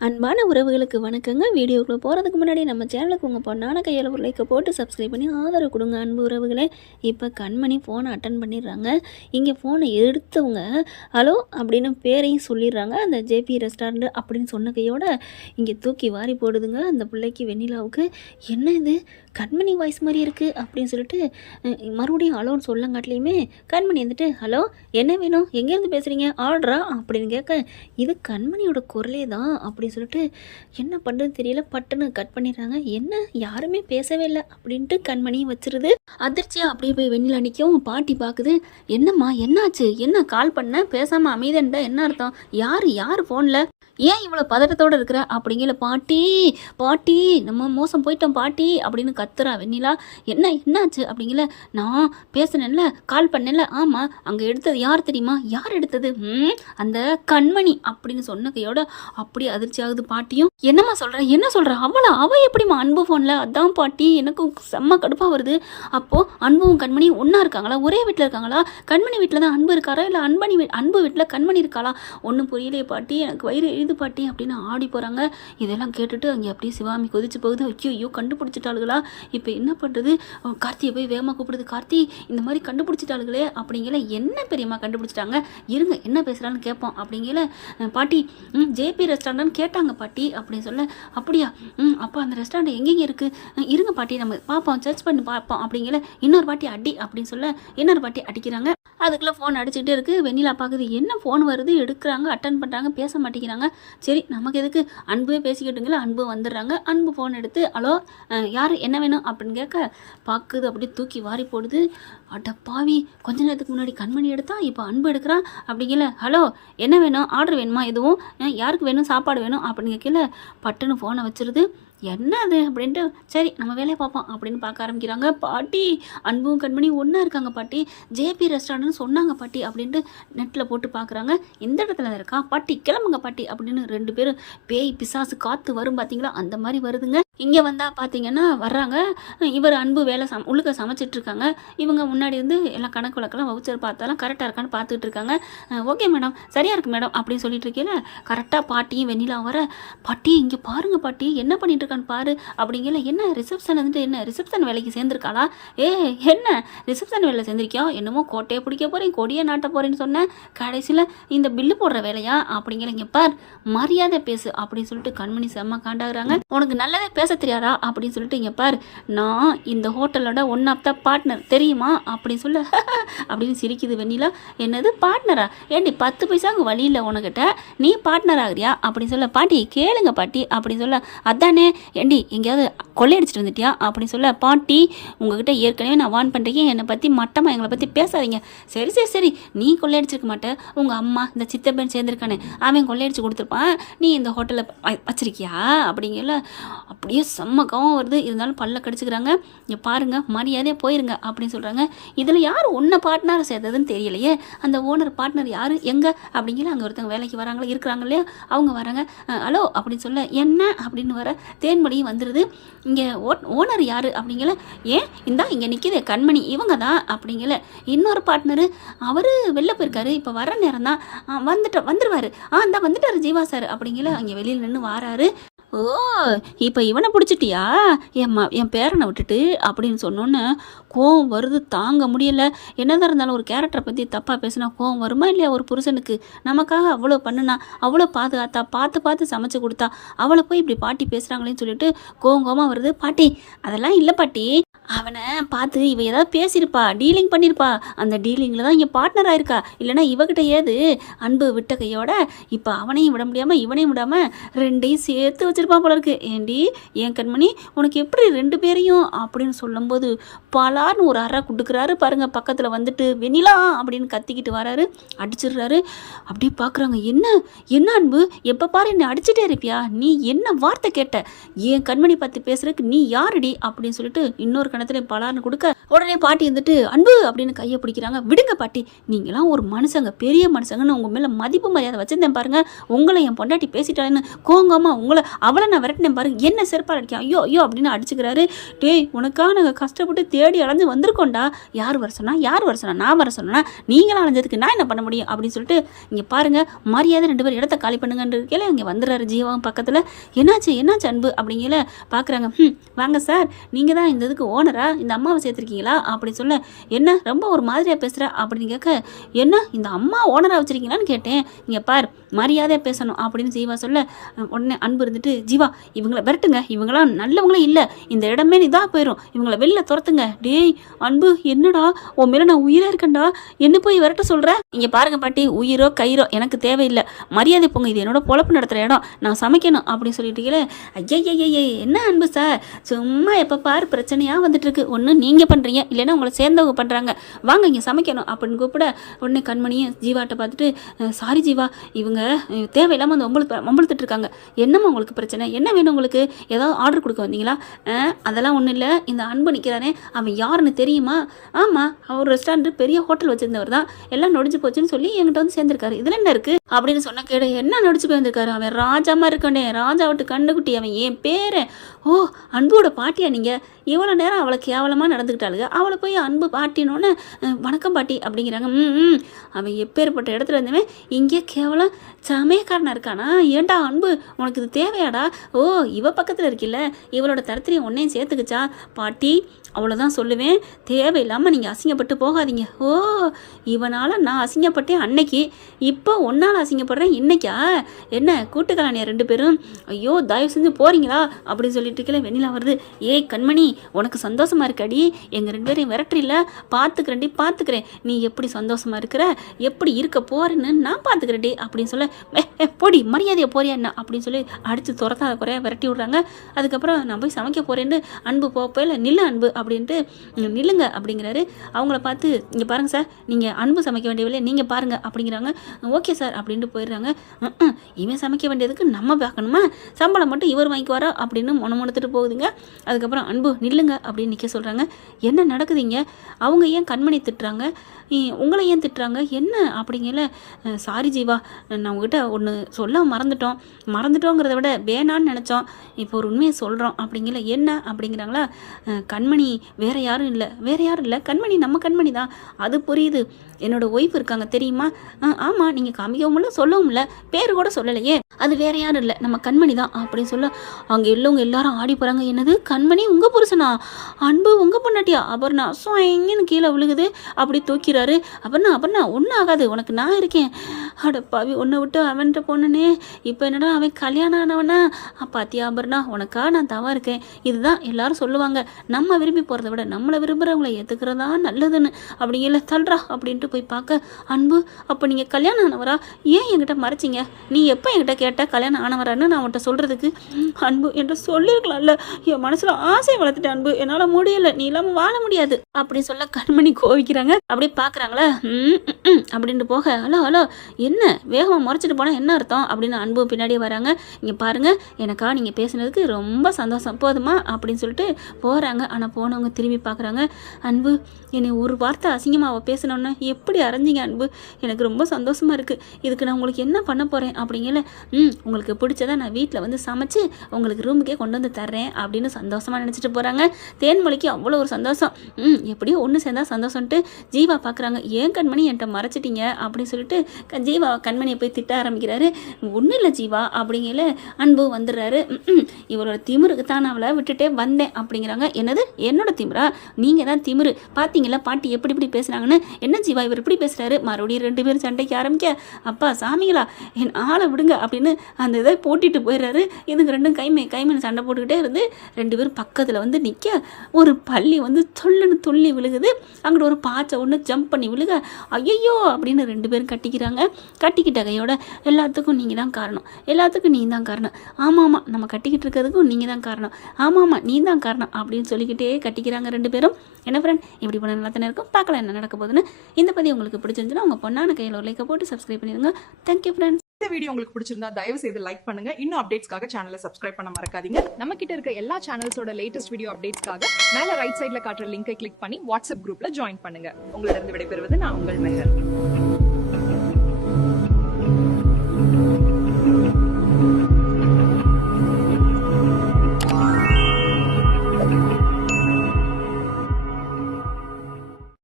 அன்பான உறவுகளுக்கு வணக்கங்க. வீடியோக்குள்ள போகிறதுக்கு முன்னாடி நம்ம சேனலுக்கு உங்கள் பொண்ணான கையில் ஒரு லைக்கை போட்டு சப்ஸ்கிரைப் பண்ணி ஆதரவு கொடுங்க அன்பு உறவுகளே. இப்போ கண்மணி ஃபோனை அட்டன் பண்ணிடுறாங்க. இங்கே ஃபோனை எடுத்தவங்க ஹலோ அப்படின்னு பேரையும் சொல்லிடுறாங்க. அந்த ஜேபி ரெஸ்டாரண்ட் அப்படின்னு சொன்ன கையோட இங்கே தூக்கி வாரி போடுதுங்க அந்த பிள்ளைக்கு வெண்ணிலாவுக்கு. என்ன இது கண்மணி வாய்ஸ் மாதிரி இருக்குது அப்படின்னு சொல்லிட்டு மறுபடியும் ஹலோன்னு சொல்லங்காட்டிலையுமே கண்மணி வந்துட்டு ஹலோ என்ன வேணும், எங்கேருந்து பேசுகிறீங்க, ஆர்டரா அப்படின்னு கேட்க இது கண்மணியோட குரலே தான் அப்படின்னு சொல்லிட்டு என்ன பண்ணுறதுன்னு தெரியல, பட்டுன்னு கட் பண்ணிடுறாங்க. என்ன யாருமே பேசவே இல்லை அப்படின்ட்டு கண்மணியும் வச்சிருது. அதிர்ச்சியாக அப்படியே போய் வெண்ணிலா நிற்கவும் பாட்டி பார்க்குது. என்னம்மா என்னாச்சு, என்ன கால் பண்ண பேசாமல் அமைதியா என்ன அர்த்தம், யார் ஃபோனில், ஏன் இவ்வளோ பதட்டத்தோடு இருக்கிற அப்படிங்கிற பாட்டி பாட்டி நம்ம மோசம் போயிட்டோம் பாட்டி அப்படின்னு கத்துறா வெண்ணிலா. என்னாச்சு அப்படிங்கிற, நான் பேசுனேன்ல கால் பண்ணல, ஆமாம் அங்கே எடுத்தது யார் தெரியுமா, யார் எடுத்தது, அந்த கண்மணி அப்படின்னு சொன்ன கையோட அப்படி அதிர்ச்சி ஆகுது பாட்டியும். என்னம்மா சொல்கிறேன், என்ன சொல்கிறேன், அவள் எப்படிம்மா அன்பு ஃபோனில், அதான் பாட்டி எனக்கும் செம்ம கடுப்பாக வருது. அப்போது அன்பும் கண்மணியும் ஒன்றா இருக்காங்களா, ஒரே வீட்டில் இருக்காங்களா, கண்மணி வீட்டில் தான் அன்பு இருக்காரா இல்லை அன்பு வீட்டில் கண்மணி இருக்காளா, ஒன்றும் புரியலையே பாட்டி, எனக்கு வயிறு எழுது பாட்டி அப்படின்னு ஆடி போகிறாங்க. இதெல்லாம் கேட்டுட்டு அங்கே அப்படியே சிவாமி கொதிச்சு போகுது. ஐயோ கண்டுபிடிச்சிட்டாளுகளா, இப்போ என்ன பண்ணுறது, கார்த்தியை போய் வேகமாக கூப்பிடுது. கார்த்தி இந்த மாதிரி கண்டுபிடிச்சிட்டாளுகளே அப்படிங்கிற, என்ன பெரியம்மா கண்டுபிடிச்சிட்டாங்க, இருங்க என்ன பேசுகிறான்னு கேட்போம் அப்படிங்கிற, பாட்டி ஜேபி ரெஸ்டாரண்ட்னு கேட்டாங்க பாட்டி அப்படின்னு சொல்ல, அப்படியா அப்போ அந்த ரெஸ்டாரண்ட் எங்கெங்கே இருக்குது, இருங்க பாட்டி நம்ம பார்ப்போம் சர்ச் பண்ணி பார்ப்போம் அப்படிங்கிற, இன்னொரு பாட்டி அடி அப்படின்னு சொல்ல இன்னொரு பாட்டி அடிக்கிறாங்க. அதுக்குள்ளே ஃபோன் அடிச்சுட்டே இருக்குது. வெண்ணிலா பார்க்குது, என்ன ஃபோன் வருது, எடுக்கிறாங்க அட்டன் பண்ணுறாங்க, பேச மாட்டேங்கிறாங்க. சரி நமக்கு எதுக்கு, அன்பே பேசிக்கிட்டுங்களா, அன்பு வந்துடுறாங்க. அன்பு ஃபோன் எடுத்து ஹலோ யார் என்ன வேணும் அப்படின்னு கேட்க பார்க்குது, அப்படியே தூக்கி வாரி போடுது. அட பாவி, கொஞ்ச நேரத்துக்கு முன்னாடி கண்மணி எடுத்தா இப்போ அன்பு எடுக்கிறான் அப்படிங்கல. ஹலோ என்ன வேணும், ஆர்டர் வேணுமா, எதுவும் யாருக்கு வேணும், சாப்பாடு வேணும் அப்படின்னு கேட்கல பட்டுன்னு ஃபோனை வச்சிருது. என்ன அது அப்படின்ட்டு சரி நம்ம வேலையை பார்ப்போம் அப்படின்னு பார்க்க ஆரம்பிக்கிறாங்க. பாட்டி அன்பும் கண்மணி ஒன்றா இருக்காங்க பாட்டி, ஜேபி ரெஸ்டாரண்ட்னு சொன்னாங்க பாட்டி அப்படின்ட்டு நெட்டில் போட்டு பார்க்குறாங்க. இந்த இடத்துல இருக்கா பாட்டி, கிளம்புங்க பாட்டி அப்படின்னு ரெண்டு பேரும் பேய் பிசாசு காற்று வரும் பார்த்தீங்களா அந்த மாதிரி வருதுங்க. இங்கே வந்தால் பார்த்தீங்கன்னா வர்றாங்க. இவர் அன்பு வேலை உள்ளுக்க சமைச்சிட்ருக்காங்க. இவங்க முன்னாடி இருந்து எல்லாம் கணக்கு வழக்கெல்லாம் வவுச்சர் பார்த்தாலும் கரெக்டாக இருக்கான்னு பார்த்துட்டு இருக்காங்க. ஓகே மேடம் சரியாக இருக்குது மேடம் அப்படின்னு சொல்லிட்டு இருக்கேன். கரெக்டாக பாட்டியும் வெண்ணிலா வர, பாட்டி இங்கே பாருங்கள் பாட்டி என்ன பண்ணிட்டு இருக்கான்னு பாரு அப்படிங்கல. என்ன ரிசப்ஷன் வந்துட்டு, என்ன ரிசப்ஷன் வேலைக்கு சேர்ந்துருக்காளா, என்ன ரிசப்ஷன் வேலை சேர்ந்துருக்கியா, என்னமோ கோட்டையை பிடிக்க போகிறேன் கொடியை நாட்ட போகிறேன்னு சொன்னேன், கடைசியில் இந்த பில்லு போடுற வேலையா அப்படிங்கிற. இங்கே பார் மரியாதை பேசு அப்படின்னு சொல்லிட்டு கண்மணி செம்ம காண்டாகிறாங்க. உனக்கு நல்லதே பேச தெரியாதா அப்படின்னு சொல்லிட்டு, இங்கே பார் நான் இந்த ஹோட்டலோட ஒன் ஆஃப் த பார்ட்னர் தெரியுமா அப்படின்னு சொல்ல அப்படின்னு சிரிக்குது வெண்ணிலா. என்னது பார்ட்னரா, ஏண்டி 10 பைசாவுக்கு வழி இல்லை உனக்கிட்ட, நீ பார்ட்னர் ஆகுறியா அப்படின்னு சொல்ல. பாட்டி கேளுங்க பாட்டி அப்படின்னு சொல்ல, அதானே ஏண்டி எங்கேயாவது கொள்ளையடிச்சிட்டு வந்துட்டியா அப்படின்னு சொல்ல. பாட்டி உங்ககிட்ட ஏற்கனவே நான் வார்ன் பண்ணுறீங்க, என்னை பற்றி மட்டமாக எங்களை பற்றி பேசாதீங்க. சரி சரி சரி நீ கொள்ளையடிச்சிருக்க மாட்டேன், உங்கள் அம்மா இந்த சித்தப்பன் சேர்ந்துருக்கானே அவன் கொள்ளையடிச்சு கொடுத்துருப்பான், நீ இந்த ஹோட்டலில் வச்சிருக்கியா அப்படிங்கல. அப்படியே செம்ம கவனம் வருது, இருந்தாலும் பல்ல கடிச்சுக்கிறாங்க. இங்கே பாருங்கள் மரியாதையாக போயிருங்க அப்படின்னு சொல்கிறாங்க. இதில் யார் ஒன்றை பார்ட்னர் சேர்த்ததுன்னு தெரியலையே, அந்த ஓனர் பார்ட்னர் யார் எங்கே அப்படிங்கிற. அங்கே ஒருத்தவங்க வேலைக்கு வராங்களா இருக்கிறாங்க இல்லையா, அவங்க வராங்க. ஹலோ அப்படின்னு சொல்ல, என்ன அப்படின்னு வர தேன்மொழியும் வந்துடுது. இங்கே ஓனர் யார் அப்படிங்கல. ஏன் இந்தா இங்கே நிற்கிது கண்மணி இவங்க தான் அப்படிங்கல. இன்னொரு பார்ட்னரு அவர் வெளில போயிருக்காரு, இப்போ வர நேரம் தான் வந்துடுவார், இந்த வந்துட்டார் ஜீவா சார் அப்படிங்கல. அங்கே வெளியில் நின்று வாராரு. ஓ இப்போ இவனை பிடிச்சிட்டியா, என் பேரனை விட்டுட்டு அப்படின்னு சொன்னோன்னே கோவம் வருது, தாங்க முடியலை. என்னதான் இருந்தாலும் ஒரு கேரக்டரை பற்றி தப்பாக பேசினா கோவம் வருமா இல்லையா ஒரு புருஷனுக்கு, நமக்காக அவ்வளோ பண்ணுனா, அவ்வளோ பாதுகாத்தா, பார்த்து சமைச்சு கொடுத்தா, அவளை போய் இப்படி பாட்டி பேசுகிறாங்களேன்னு சொல்லிட்டு கோவமாக வருது. பாட்டி அதெல்லாம் இல்லை பாட்டி, அவனை பார்த்து இவ ஏதாவது பேசியிருப்பா, டீலிங் பண்ணியிருப்பா, அந்த டீலிங்கில் தான் இங்கே பார்ட்னர் ஆயிருக்கா, இல்லைனா இவகிட்ட ஏது அன்பு விட்ட கையோட இப்போ அவனையும் விட முடியாமல் இவனையும் விடாமல் ரெண்டையும் சேர்த்து வச்சிருப்பா போல இருக்கு. ஏண்டி என் கண்மணி உனக்கு எப்படி 2 பேரையும் அப்படின்னு சொல்லும்போது பலார்னு ஒரு அறை கொடுக்குறாரு பாருங்க. பக்கத்தில் வந்துட்டு வெண்ணிலா அப்படின்னு கத்திக்கிட்டு வராரு, அடிச்சிடுறாரு. அப்படி பார்க்குறாங்க, என்ன அன்பு எப்போ பாரு என்னை அடிச்சுட்டே இருப்பியா, நீ என்ன வார்த்தை கேட்ட, என் கண்மணி பார்த்து பேசுறதுக்கு நீ யாருடி அப்படின்னு சொல்லிட்டு இன்னொரு கணத்துலேயும் பலார்னு கொடுக்க உடனே பாட்டி வந்துட்டு அன்பு அப்படின்னு கையை பிடிக்கிறாங்க. விடுங்க பாட்டி, நீங்களாம் ஒரு மனுஷங்க, பெரிய மனுஷங்கன்னு உங்கள் மேலே மதிப்பு மரியாதை வச்சுருந்தேன் பாருங்க. உங்களை என் பொண்டாட்டி பேசிட்டான்னு கோங்கம்மா அவளை நான் விரட்டினேன் பாருங்க, என்ன செருப்பால் அடிக்கேன், ஐயோ ஐயோ அப்படின்னு அடிச்சுக்கிறாரு. டேய், உனக்காக நாங்கள் கஷ்டப்பட்டு தேடி அலைஞ்சு வந்திருக்கோண்டா. யார் வர சொன்னா நான் வர சொன்னா, நீங்களாம் அலைஞ்சதுக்கு நான் என்ன பண்ண முடியும் அப்படின்னு சொல்லிட்டு இங்கே பாருங்க, மரியாதை 2 பேர் இடத்த காலி பண்ணுங்கன்னு இருக்கல. இங்கே வந்துடுறாரு ஜீவாவும் பக்கத்தில். என்னாச்சு அன்பு அப்படிங்கல பார்க்குறாங்க. வாங்க சார், நீங்கள் தான் இந்த இதுக்கு ஓனரா, இந்த அம்மாவை சேர்த்துருக்கீங்களா அப்படின்னு சொல்ல, என்ன ரொம்ப ஒரு மாதிரியாக பேசுகிற அப்படின்னு கேட்க, என்ன இந்த அம்மா ஓனராக வச்சுருக்கீங்களான்னு கேட்டேன். இங்கே பார், மரியாதையாக பேசணும் அப்படின்னு ஜீவா சொல்ல, உடனே அன்பு இருந்துட்டு, ஜீவா இவங்கள விரட்டுங்க, இவங்களாம் நல்லவங்களே இல்லை, இந்த இடமே இதாக போயிடும், இவங்களை வெளில துரத்துங்க. டேய் அன்பு, என்னடா உன் மேலே நான் உயிராக இருக்கேன்டா, என்ன போய் விரட்ட சொல்கிறேன்? இங்கே பாருங்க பாட்டி, உயிரோ கயிறோ எனக்கு தேவையில்லை, மரியாதை போங்க, இது என்னோட பொழப்பு நடத்துகிற இடம், நான் சமைக்கணும் அப்படின்னு சொல்லிட்டு, ஐயா என்ன அன்பு சார், சும்மா எப்போ பாரு பிரச்சனையாக வந்துட்டு இருக்கு, ஒன்று நீங்கள் பண்ணுறீங்க, இல்லைன்னா உங்களை சேர்ந்தவங்க பண்ணுறாங்க, வாங்க இங்கே சமைக்கணும் அப்படின்னு கூப்பிட, உடனே கண்மணியை ஜீவாட்ட பார்த்துட்டு, சாரி ஜீவா, இவங்க தேவையில்லாமல் வந்து வம்பளுத்துட்டு இருக்காங்க, என்னம்மா உங்களுக்கு பிரச்சனை, என்ன வேணும் உங்களுக்கு, ஏதாவது ஆர்டர் கொடுக்க வந்தீங்களா? அதெல்லாம் ஒன்றும் இல்லை, இந்த அன்பு நிற்கிறானே அவன் யாருன்னு தெரியுமா? ஆமாம், அவர் ரெஸ்டாரண்ட் பெரிய ஹோட்டல் வச்சுருந்தவர் தான், எல்லாம் நொடிச்சு போச்சுன்னு சொல்லி என்கிட்ட வந்து சேர்ந்துருக்காரு, இதில் என்ன இருக்குது அப்படின்னு சொன்ன கேடு, என்ன நடிச்சு போய் வந்திருக்காரு, அவன் ராஜாமா இருக்கண்டே, ராஜா விட்டு கண்டுக்குட்டி, அவன் என் பேரை. ஓ, அன்போட பாட்டியா நீங்கள்? இவ்வளோ நேரம் அவளை கேவலமாக நடந்துக்கிட்டாளுங்க, அவளை போய் அன்பு பாட்டினோன்னு வணக்கம் பாட்டி அப்படிங்கிறாங்க. அவன் எப்பேற்பட்ட இடத்துல இருந்தவன் இங்கே கேவலம் சமயக்காரனாக இருக்கானா? ஏண்டா அன்பு, உனக்கு இது தேவையாடா? ஓ, இவ பக்கத்தில் இருக்கில்ல, இவளோட தரத்திலையும் ஒன்றையும் சேர்த்துக்குச்சா பாட்டி, அவ்வளோதான் சொல்லுவேன், தேவையில்லாமல் நீங்கள் அசிங்கப்பட்டு போகாதீங்க. ஓ, இவனால் நான் அசிங்கப்பட்டேன் அன்னைக்கு, இப்போ ஒன்றால் அசிங்கப்படுறேன் இன்னைக்கா? என்ன கூட்டுக்கலானியா 2 பேரும்? ஐயோ, தயவு செஞ்சு போகிறீங்களா அப்படின்னு சொல்லிட்டு இருக்கல. வெண்ணிலா வருது. ஏய் கண்மணி, உனக்கு சந்தோஷமாக இருக்காடி, எங்கள் 2 பேரையும் விரட்டுறில்ல, பார்த்துக்கிறேன், நீ எப்படி சந்தோஷமாக இருக்கிற, எப்படி இருக்க போகிறேன்னு நான் பார்த்துக்கிறேன்டி அப்படின்னு சொல்ல, போடி மரியாதையை போறியா என்ன அப்படின்னு சொல்லி அடித்து துரத்தாத குறையா விரட்டி விட்றாங்க. அதுக்கப்புறம் நான் போய் சமைக்க போகிறேன்னு அன்பு போகல, நில்லு அன்பு அப்படின்ட்டு, நில்லுங்க அப்படிங்கிறாரு. அவங்கள பார்த்து, இங்கே பாருங்கள் சார், நீங்கள் அன்பு சமைக்க வேண்டியவில்லை, நீங்கள் பாருங்கள் அப்படிங்கிறாங்க. ஓகே சார் அப்படின்ட்டு போயிடுறாங்க. இவன் சமைக்க வேண்டியதுக்கு நம்ம பார்க்கணுமா, சம்பளம் மட்டும் இவர் வாங்கிக்குவாரா அப்படின்னு முணமுணுத்துட்டு போகுதுங்க. அதுக்கப்புறம் அன்பு நில்லுங்க அப்படின்னு நிற்க சொல்கிறாங்க. என்ன நடக்குதுங்க, அவங்க ஏன் கண்மணி திட்டுறாங்க, உங்களை ஏன் திட்டுறாங்க, என்ன அப்படிங்கல? சாரி ஜீவா, நான் உங்ககிட்ட ஒன்று சொல்ல மறந்துட்டோங்கிறத விட வேணான்னு நினச்சோம், இப்போ ஒரு உண்மையை சொல்கிறோம் அப்படிங்கல. என்ன அப்படிங்கிறாங்களா? கண்மணி வேறு யாரும் இல்லை, கண்மணி நம்ம கண்மணி தான், அது புரியுது, என்னோட ஒய்ஃப் இருக்காங்க தெரியுமா? ஆமாம், நீங்கள் காமிக்கவும் இல்லை சொல்லவும் இல்லை, பேர் கூட சொல்லலையே, அது வேறு யாரும் இல்லை, நம்ம கண்மணி தான் அப்படின்னு சொல்ல, அங்கே எல்லாரும் ஆடி போகிறாங்க. என்னது, கண்மணி உங்கள் புருஷனா? அன்பு உங்கள் பொண்ணாட்டியா? அபர்ணா எங்கேன்னு கீழே விழுகுது, அப்படி தூக்கிறாரு. அபர்ணா ஒன்றும் ஆகாது, உனக்கு நான் இருக்கேன். அடப்பாவி, ஒன்றை விட்டு அவன்கிட்ட போனனே, இப்போ என்னடா அவன் கல்யாணம் ஆனவனா? பாத்தியா அபர்ணா, உனக்கா நான் தவா இருக்கேன். இதுதான் எல்லாரும் சொல்லுவாங்க, நம்ம விரும்பி போகிறத விட நம்மளை விரும்புகிறவங்களை ஏற்றுக்கிறதா நல்லதுன்னு அப்படிங்கல. தள்ளுறா அப்படின்ட்டு போய் பார்க்க, அன்பு அப்போ நீங்கள் கல்யாணம் ஆனவரா, ஏன் என்கிட்ட மறைச்சிங்க, நீ எப்போ என்கிட்ட கேட்ட கல்யாணம் ஆனவரான்னு நான் உன்கிட்ட சொல்கிறதுக்கு? அன்பு என்கிட்ட சொல்லியிருக்கலாம்ல, என் மனசில் ஆசையை வளர்த்துட்டேன் அன்பு, என்னால் முடியலை, நீ இல்லாமல் வாழ முடியாது அப்படின்னு சொல்ல கண்மணி கோவிக்கிறாங்க. அப்படியே பார்க்குறாங்களா அப்படின்ட்டு போக, ஹலோ என்ன வேகமாக முறைச்சிட்டு போனால் என்ன அர்த்தம் அப்படின்னு அன்பு பின்னாடியே வராங்க. இங்கே பாருங்கள், எனக்கா நீங்கள் பேசுனதுக்கு ரொம்ப சந்தோஷம், போதுமா அப்படின்னு சொல்லிட்டு போகிறாங்க. ஆனால் போனவங்க திரும்பி பார்க்குறாங்க. அன்பு, என்னை ஒரு வார்த்தை அசிங்கமாக பேசினோன்னே எப்படி அரைஞ்சிங்க அன்பு, எனக்கு ரொம்ப சந்தோஷமாக இருக்குது, இதுக்கு நான் உங்களுக்கு என்ன பண்ண போகிறேன் அப்படிங்கல. உங்களுக்கு பிடிச்சதை நான் வீட்டில் வந்து சமைச்சு உங்களுக்கு ரூமுக்கே கொண்டு வந்து தர்றேன் அப்படின்னு சந்தோஷமாக நினச்சிட்டு போகிறாங்க. தேன்மொழிக்கு அவ்வளோ ஒரு சந்தோஷம். எப்படியோ ஒன்று சேர்ந்தா சந்தோஷம்ட்டு ஜீவா பார்க்குறாங்க. ஏன் கண்மணி என்கிட்ட மறைச்சிட்டிங்க அப்படின்னு சொல்லிட்டு ஜீவா கண்மணியை போய் திட்ட ஆரம்பிக்கிறாரு. ஒன்றும் இல்லை ஜீவா அப்படிங்கல. அன்பு வந்துடுறாரு. இவரோட திமிருக்கு தான் நான் அவளை விட்டுட்டே வந்தேன் அப்படிங்கிறாங்க. என்னது என்னோட திமிரா? நீங்கள் தான் திமிரு, பார்த்தீங்களா பாட்டி எப்படி பேசுகிறாங்கன்னு. என்ன ஜீவா இவர் இப்படி பேசுகிறாரு? மறுபடியும் 2 பேரும் சண்டைக்கு ஆரம்பிக்க, அப்பா சாமிங்களா என் ஆளை விடுங்க அப்படின்னு அந்த இதை போட்டிட்டு போயிடுறாரு. இதுங்க 2 கைமேன் சண்டை போட்டுக்கிட்டே இருந்து 2 பேரும் பக்கத்தில் வந்து நிற்க, ஒரு பள்ளி வந்து சொல்லுன்னு துள்ளி விழுகுது. அங்கிட்ட ஒரு பாச்சை ஒன்று ஜம்ப் பண்ணி விழுக, ஐயோ அப்படின்னு 2 பேரும் கட்டிக்கிறாங்க. கட்டிக்கிட்ட கையோட, எல்லாத்துக்கும் நீங்கள் தான் காரணம், எல்லாத்துக்கும் நீ தான் காரணம், ஆமாம் நம்ம கட்டிக்கிட்டு இருக்கிறதுக்கும் நீங்கள் தான் காரணம், ஆமாம் நீ தான் காரணம் அப்படின்னு சொல்லிக்கிட்டே கட்டிக்கிறாங்க 2 பேரும். என்ன ஃப்ரெண்ட், இப்படி பண்ண நல்லா தானே இருக்கும், பார்க்கலாம் என்ன நடக்க போகுதுன்னு. இந்த பதிவு உங்களுக்கு பிடிச்சிருந்துச்சுன்னா உங்கள் பொண்ணான கையில் ஒரு லைக்கை போட்டு சப்ஸ்கிரைப் பண்ணிடுங்க. Thank you friends. இந்த வீடியோ உங்களுக்கு பிடிச்சிருந்தா தயவு செய்து லைக் பண்ணுங்க. இன்னும் அப்டேட்ஸ்க்காக சேனலை சப்ஸ்கிரைப் பண்ண மறக்காதீங்க. நம்ம கிட்ட இருக்க எல்லா சேனல்ஸோட லேட்டஸ்ட் வீடியோ அப்டேட்ஸ்க்காக மேல ரைட் சைடுல காட்டுற லிங்கை கிளிக் பண்ணி வாட்ஸ்அப் குரூப்ல ஜாயின் பண்ணுங்க. உங்களிடம் விடைபெறுவது நான் உங்கள் மெஹர்.